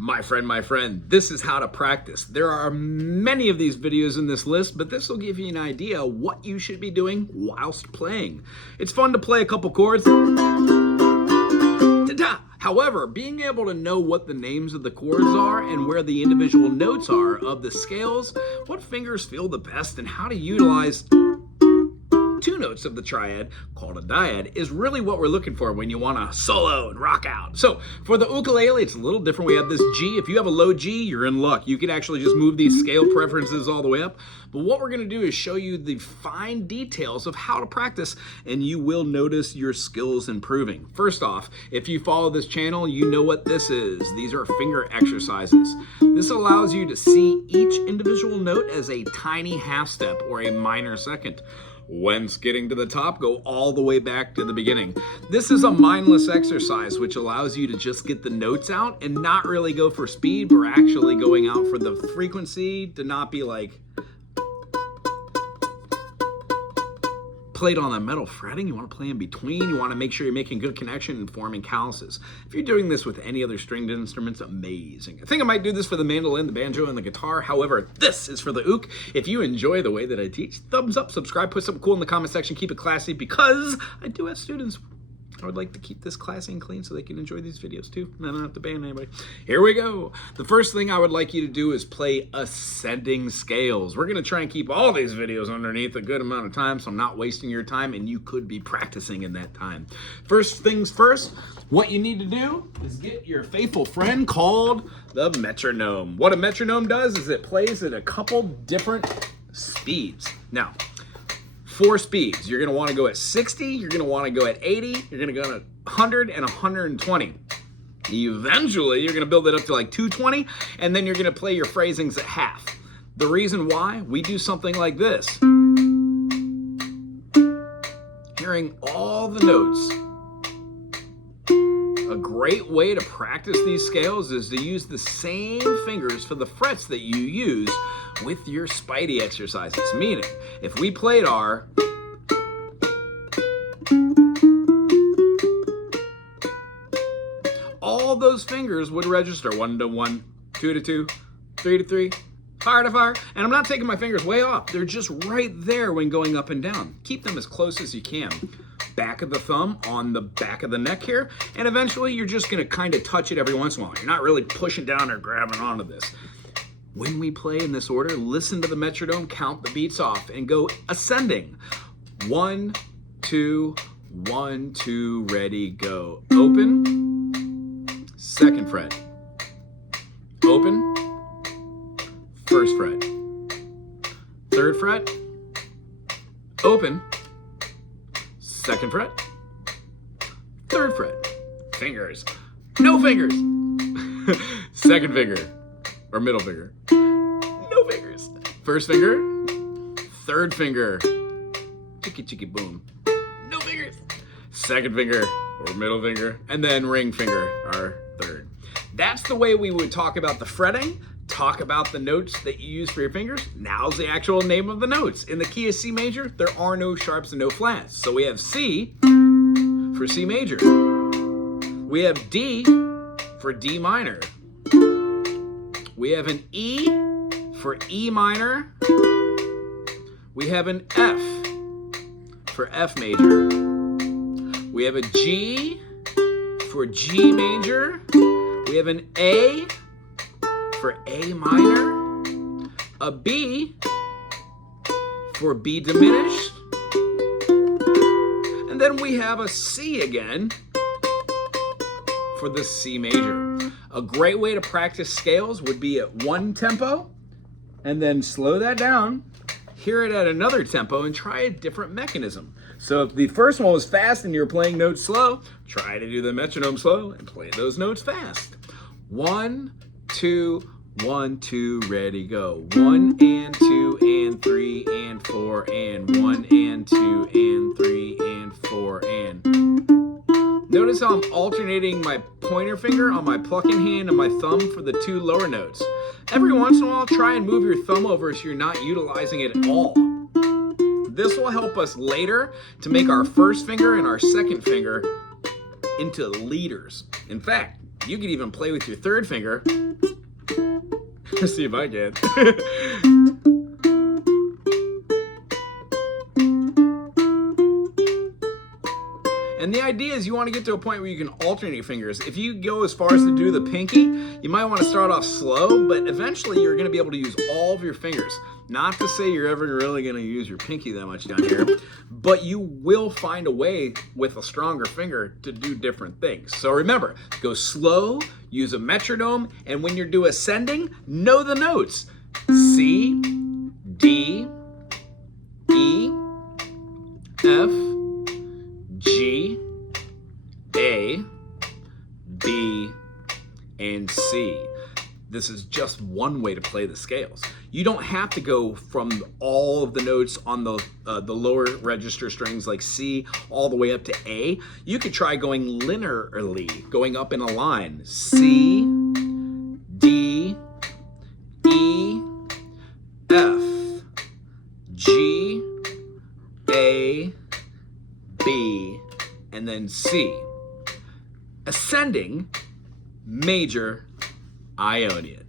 My friend, this is how to practice. There are many of these videos in this list, but this will give you an idea what you should be doing whilst playing. It's fun to play a couple chords. Ta-da! However, being able to know what the names of the chords are and where the individual notes are of the scales, what fingers feel the best, and how to utilize two notes of the triad, called a dyad, is really what we're looking for when you want to solo and rock out. So for the ukulele, it's a little different. We have this G. If you have a low G, you're in luck. You can actually just move these scale preferences all the way up. But what we're going to do is show you the fine details of how to practice, and you will notice your skills improving. First off, if you follow this channel, you know what this is. These are finger exercises. This allows you to see each individual note as a tiny half step or a minor second. Once getting to the top, go all the way back to the beginning. This is a mindless exercise which allows you to just get the notes out and not really go for speed, but actually going out for the frequency to not be like played on that metal fretting. You want to play in between. You want to make sure you're making good connection and forming calluses. If you're doing this with any other stringed instruments, amazing. I think I might do this for the mandolin, the banjo, and the guitar. However, this is for the ook. If you enjoy the way that I teach, thumbs up, subscribe, put something cool in the comment section, keep it classy, because I do have students. I would like to keep this classy and clean so they can enjoy these videos too. I don't have to ban anybody. Here we go. The first thing I would like you to do is play ascending scales. We're going to try and keep all these videos underneath a good amount of time so I'm not wasting your time and you could be practicing in that time. First things first, what you need to do is get your faithful friend called the metronome. What a metronome does is it plays at a couple different speeds. Now, 4 speeds. You're going to want to go at 60, you're going to want to go at 80, you're going to go at 100 and 120. Eventually, you're going to build it up to like 220, and then you're going to play your phrasings at half. The reason why, we do something like this. Hearing all the notes. A great way to practice these scales is to use the same fingers for the frets that you use with your spidey exercises. Meaning, if we played our all those fingers would register 1 to 1, 2 to 2, 3 to 3, fire to fire. And I'm not taking my fingers way off. They're just right there when going up and down. Keep them as close as you can. Back of the thumb on the back of the neck here, and eventually you're just going to kind of touch it every once in a while. You're not really pushing down or grabbing onto this. When we play in this order, listen to the metronome, count the beats off, and go ascending. 1, 2, 1, 2, ready, go. Open, 2nd fret. Open, 1st fret. 3rd fret. Open, 2nd fret, 3rd fret, fingers, no fingers, 2nd finger, or middle finger, no fingers, 1st finger, 3rd finger, chicky chicky boom, no fingers, 2nd finger, or middle finger, and then ring finger, our 3rd. That's the way we would talk about the fretting. Talk about the notes that you use for your fingers. Now's the actual name of the notes. In the key of C major, there are no sharps and no flats. So we have C for C major. We have D for D minor. We have an E for E minor. We have an F for F major. We have a G for G major. We have an A for A minor, a B for B diminished, and then we have a C again for the C major. A great way to practice scales would be at 1 tempo, and then slow that down, hear it at another tempo, and try a different mechanism. So if the first one was fast and you're playing notes slow, try to do the metronome slow and play those notes fast. 1, 2, 1, 2, ready, go. 1 and 2 and 3 and 4 and 1 and 2 and 3 and 4 and. Notice how I'm alternating my pointer finger on my plucking hand and my thumb for the 2 lower notes. Every once in a while, try and move your thumb over so you're not utilizing it at all. This will help us later to make our first finger and our second finger into leaders. In fact, You could even play with your third finger. Let's see if I can. And the idea is you want to get to a point where you can alternate your fingers. If you go as far as to do the pinky, you might want to start off slow, but eventually you're going to be able to use all of your fingers. Not to say you're ever really going to use your pinky that much down here, but you will find a way with a stronger finger to do different things. So remember, go slow, use a metronome, and when you're doing ascending, know the notes. C, D, E, F, G, A, B, and C. This is just one way to play the scales. You don't have to go from all of the notes on the lower register strings like C all the way up to A. You could try going linearly, going up in a line. C, D, E, F, G, A, B, and then C. Ascending, major, Ionian.